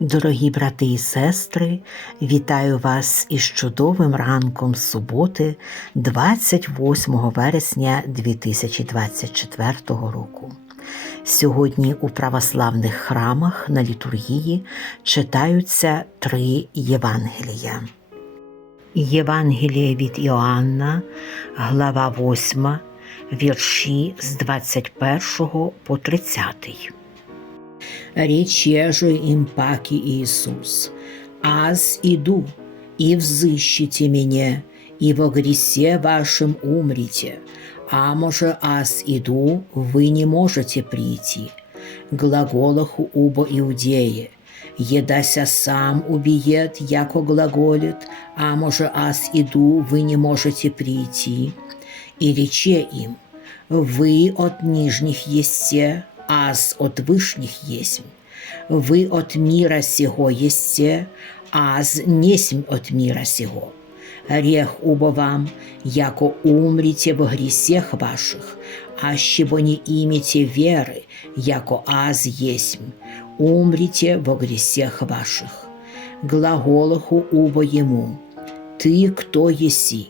Дорогі брати і сестри, вітаю вас із чудовим ранком суботи, 28 вересня 2024 року. Сьогодні у православних храмах на літургії читаються три Євангелія. Євангеліє від Іоанна, глава 8, вірші з 21 по 30. Рече же им паки Иисус, «Аз иду, и взыщите меня, и во гресе вашем умрите, а може аз иду, вы не можете прийти. Глаголаху убо иудеи, едася сам убиет, яко глаголит, а може аз иду, вы не можете прийти. И рече им, вы от нижних есте, аз от вышних есмь. Вы от мира сего есте, аз несмь от мира сего. Грех убо вам, яко умрите во гресех ваших, аще бо не имете веры, яко аз есмь, умрите во гресех ваших. Глаголаху убо ему, ты кто еси?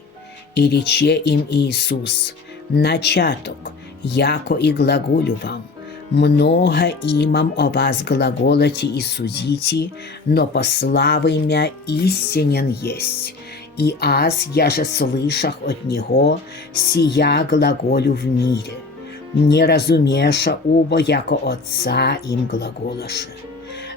И рече им Иисус, начаток, яко и глаголю вам, много имам о вас глаголати и судите, но по славы мя истинен есть. И аз, я же слышах от него, сия глаголю в мире. Не разумеша убо, яко отца им глаголаше.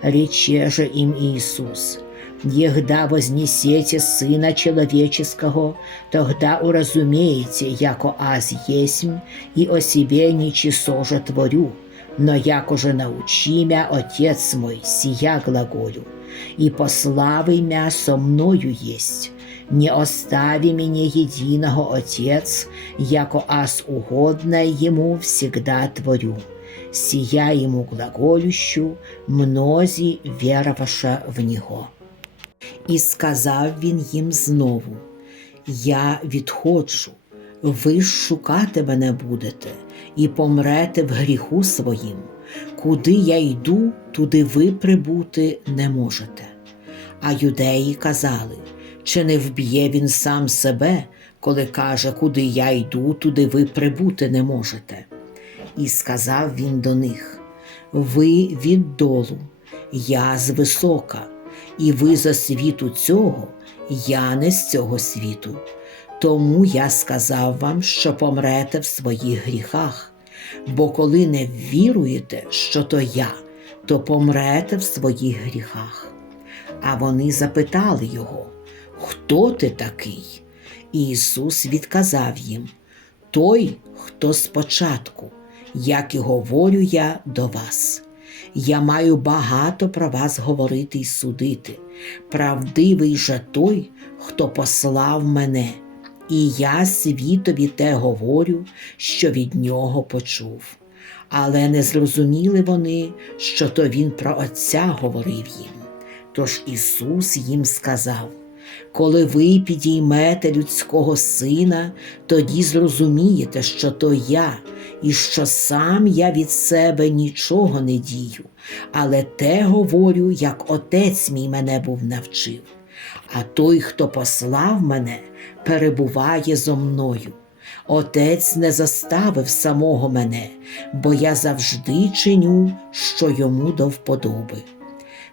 Рече же им Иисус, Егда вознесете Сына Человеческого, тогда уразумеете, яко аз есмь, и о себе ничего же творю, но яко же научи мя Отец мой, сия глаголю, и пославы мя со мною есть. Не остави меня единого Отец, яко аз угодное ему всегда творю. Сия ему глаголющу, мнози вероваша в Него. І сказав він їм знову: Я відходжу, ви ж шукати мене будете і помрете в гріху своїм. Куди я йду, туди ви прибути не можете. А юдеї казали, чи не вб'є він сам себе, коли каже, куди я йду, туди ви прибути не можете. І сказав він до них: Ви віддолу, я з висока, і ви за світу цього, я не з цього світу. Тому я сказав вам, що помрете в своїх гріхах, бо коли не віруєте, що то я, то помрете в своїх гріхах. А вони запитали його, Хто ти такий? І Ісус відказав їм: Той, хто спочатку, як і говорю я до вас. Я маю багато про вас говорити і судити. Правдивий же той, хто послав мене, і я світові те говорю, що від нього почув. Але не зрозуміли вони, що то він про Отця говорив їм. Тож Ісус їм сказав: коли ви підіймете людського сина, тоді зрозумієте, що то я, і що сам я від себе нічого не дію, але те говорю, як отець мій мене був навчив. А той, хто послав мене, перебуває зо мною. Отець не заставив самого мене, бо я завжди чиню, що йому до вподоби.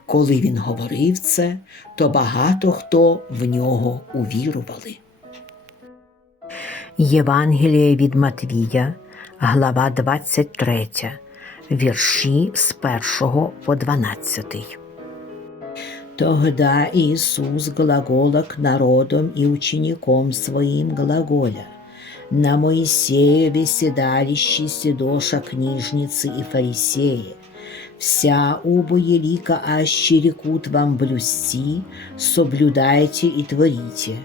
Коли він говорив це, то багато хто в нього увірували. Євангеліє від Матвія, глава 23, вірші з 1 по 12. Тогда Иисус глагола к народам и ученикам своим глаголя. На Моисееве седалище седоша книжницы и фарисеи. Вся убо елика аще рекут вам блюсти, соблюдайте и творите,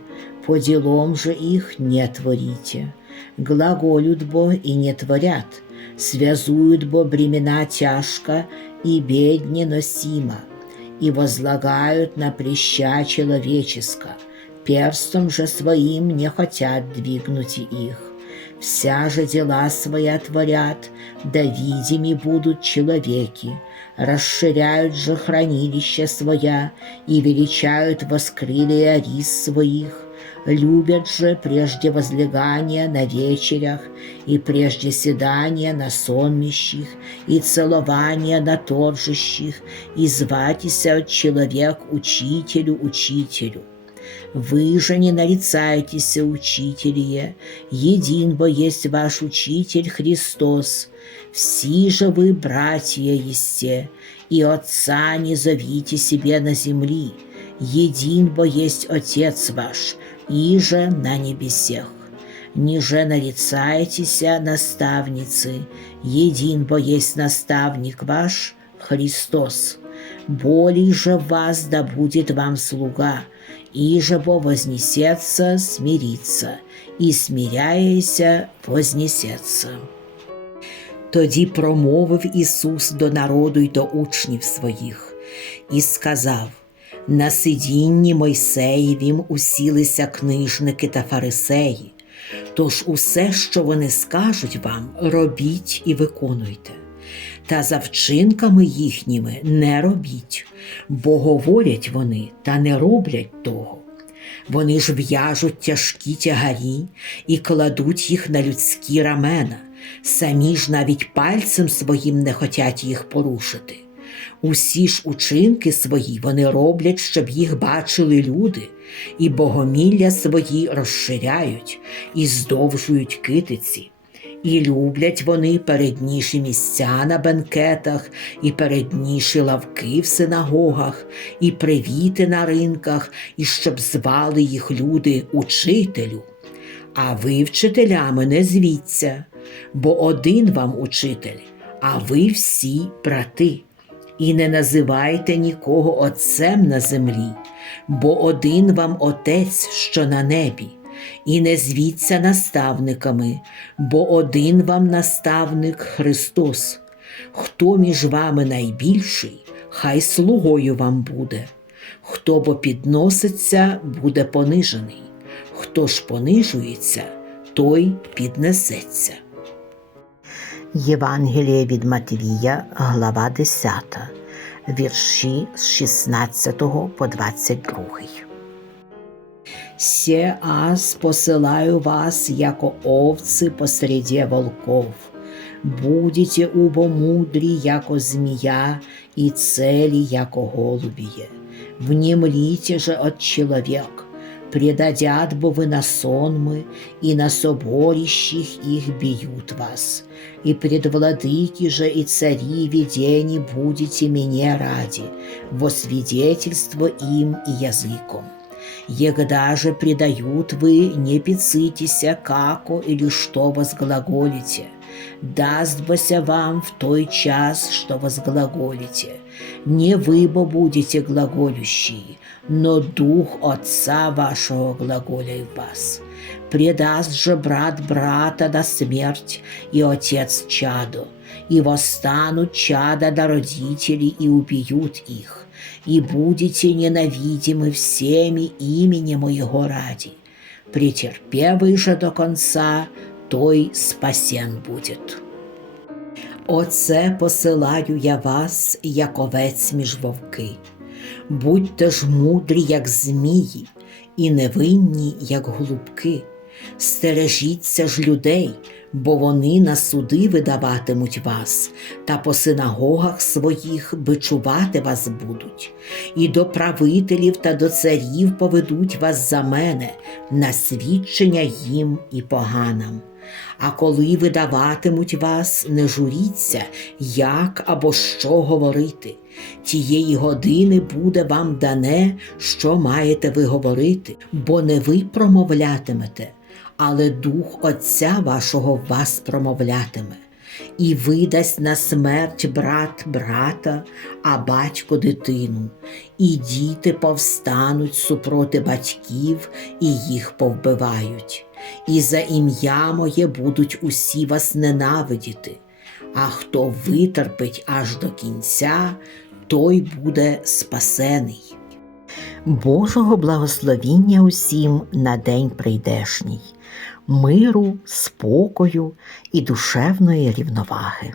по делам же их не творите. Глаголют бо и не творят, связуют бо бремена тяжко и бедне носимо, и возлагают на плеща человеческо, перстом же своим не хотят двигнуть их. Вся же дела своя творят, да видими будут человеки, расширяют же хранилища своя и величают воскрылия рис своих, любят же прежде возлегания на вечерях и прежде седания на сонмищих и целования на торжищих и зватися человек учителю учителю. Вы же не нарицайтесь, учителие, един бо есть ваш учитель Христос, все же вы братья есте, и Отца не зовите себе на земли, един бо есть Отец ваш, и же на небесех. Ниже нарицайтеся, наставницы, един бо есть наставник ваш, Христос. Болей же вас да будет вам слуга, и же бо вознесется, смирится, и смиряяся, вознесется. Тоді промовив Ісус до народу й до учнів своїх, і сказав: На сидінні Мойсеєвім усілися книжники та фарисеї. Тож усе, що вони скажуть вам, робіть і виконуйте. Та за вчинками їхніми не робіть, бо говорять вони та не роблять того. Вони ж в'яжуть тяжкі тягарі і кладуть їх на людські рамена, самі ж навіть пальцем своїм не хотять їх порушити. Усі ж учинки свої вони роблять, щоб їх бачили люди, і богомілля свої розширяють і здовжують китиці. І люблять вони передніші місця на бенкетах, і передніші лавки в синагогах, і привіти на ринках, і щоб звали їх люди учителю. А ви вчителями не звіться, бо один вам учитель, а ви всі брати. І не називайте нікого отцем на землі, бо один вам отець, що на небі, і не звіться наставниками, бо один вам наставник Христос. Хто між вами найбільший, хай слугою вам буде. Хто бо підноситься, буде понижений, хто ж понижується, той піднесеться. Євангеліє від Матвія, глава 10, вірші з 16 по 22. Се аз посылаю вас, яко овцы посреди волков. Будете убо мудри, яко змея, и цели, яко голубие. Внемлите же от человек, предадят бы вы на сонмы, и на соборищих их бьют вас. И пред владыки же и цари видений будете мне ради, во свидетельство им и языком. Егда же предают вы, не пицитеся, како или что возглаголите. Даст бося вам в той час, что возглаголите. Не вы бо будете глаголющие, но Дух Отца вашего глаголя в вас. Предаст же брат брата на смерть, и отец чаду, и восстанут чада до родителей и убьют их, и будете ненавидимы всеми именем моего ради. Претерпевый же до конца, той спасен будет. Оце посилаю я вас, як овець між вовки. Будьте ж мудрі, як змії, і невинні, як голубки. Стережіться ж людей, бо вони на суди видаватимуть вас, та по синагогах своїх бичувати вас будуть, і до правителів та до царів поведуть вас за мене на свідчення їм і поганам. А коли видаватимуть вас, не журіться, як або що говорити. Тієї години буде вам дане, що маєте ви говорити, бо не ви промовлятимете, але Дух Отця вашого вас промовлятиме. І видасть на смерть брат брата, а батько дитину, і діти повстануть супроти батьків і їх повбивають. І за ім'я моє будуть усі вас ненавидіти, а хто витерпить аж до кінця, той буде спасений. Божого благословіння усім на день прийдешній, миру, спокою і душевної рівноваги.